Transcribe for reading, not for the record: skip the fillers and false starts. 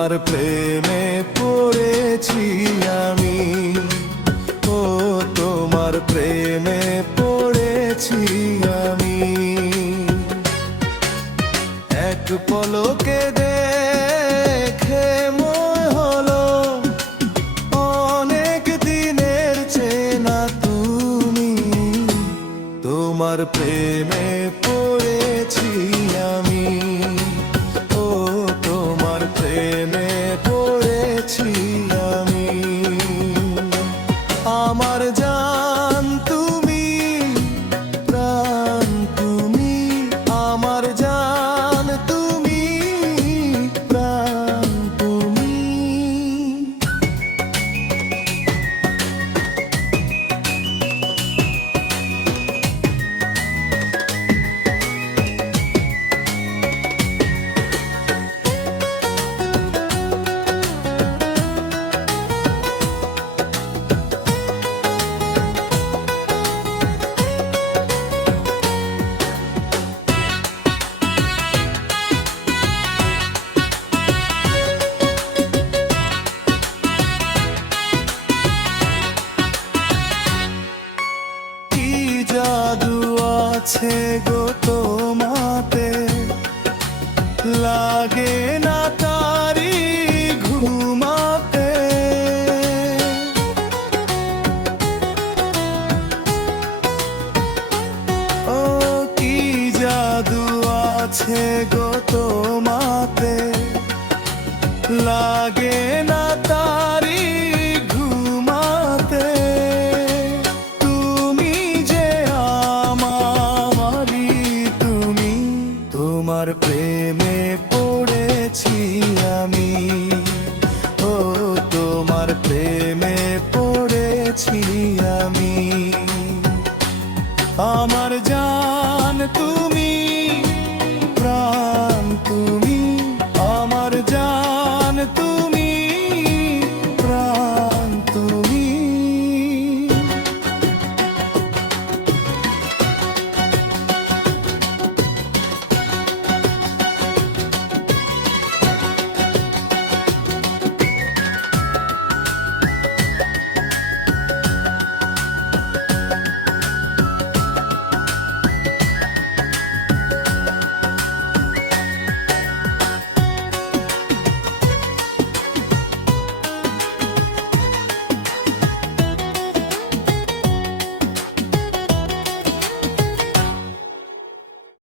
তোমার প্রেমে পড়েছি আমি, ও তোমার প্রেমে পড়েছি আমি। এক পলকে দেখে মনে হলো অনেক দিনের চেনা তুমি। তোমার প্রেমে পড়েছি আমি, ও তোমার প্রেমে পড়েছি আমি। আমার জান তুমি, প্রাণ তুমি, আমার জান তুমি, প্রাণ তুমি। জাদু আছে গো তোমাতে, লাগে না তারি ঘুমাতে। ও কি জাদু আছে গো তোমাতে, লাগে না তারি ঘুমাতে। তুমি যে আমারই তুমি, তোমার প্রেমে